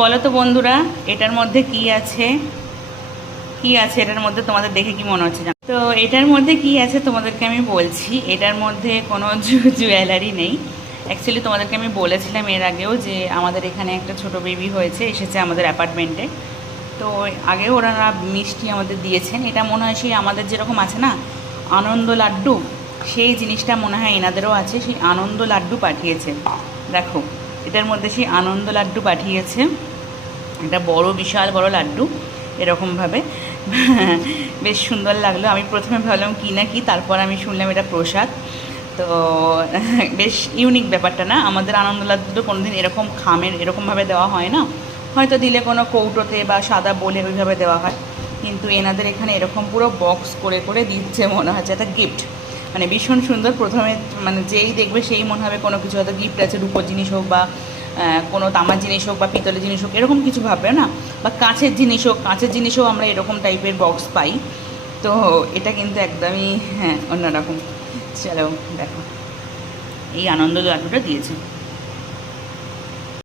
বলো তো বন্ধুরা, এটার মধ্যে কি আছে? কি আছে এটার মধ্যে? তোমাদের দেখে কি মনে হচ্ছে জানো তো? এটার মধ্যে কি আছে তোমাদেরকে আমি বলছি। এটার মধ্যে কোনো জুয়েলারি নেই। অ্যাকচুয়ালি তোমাদেরকে আমি বলেছিলাম এর আগেও যে আমাদের এখানে একটা ছোট বেবি হয়েছে, এসেছে আমাদের অ্যাপার্টমেন্টে। তো আগে ওনারা মিষ্টি আমাদের দিয়েছেন। এটা মনে হয় সেই আমাদের যেরকম আছে না আনন্দ লাড্ডু, সেই জিনিসটা মনে হয় এনাদেরও আছে। সেই আনন্দ লাড্ডু পাঠিয়েছে। দেখো, এটার মধ্যে সেই আনন্দ লাড্ডু পাঠিয়েছে। একটা বড়, বিশাল বড় লাড্ডু এরকমভাবে। বেশ সুন্দর লাগলো। আমি প্রথমে ভাবলাম কি না কি, তারপর আমি শুনলাম এটা প্রসাদ। তো বেশ ইউনিক ব্যাপারটা না? আমাদের আনন্দ লাড্ডু কোনোদিন এরকম খামের এরকমভাবে দেওয়া হয় না। হয়তো দিলে কোনো কৌটোতে বা সাদা বলে ওইভাবে দেওয়া হয়, কিন্তু এনাদের এখানে এরকম পুরো বক্স করে করে দিচ্ছে, মনে হচ্ছে একটা গিফট। মানে ভীষণ সুন্দর। প্রথমে মানে যেই দেখবে সেই মনে হবে কোনো কিছু হয়তো গিফট আছে, রূপোর জিনিস হোক বা কোনো তামার জিনিস হোক বা পিতলের জিনিস হোক, এরকম কিছু ভাববে না। বা কাঁচের জিনিস হোক, কাঁচের জিনিসও আমরা এরকম টাইপের বক্স পাই। তো এটা কিন্তু একদমই অন্যরকম। চলো দেখো, এই আনন্দ লাড্ডুটা দিয়েছে।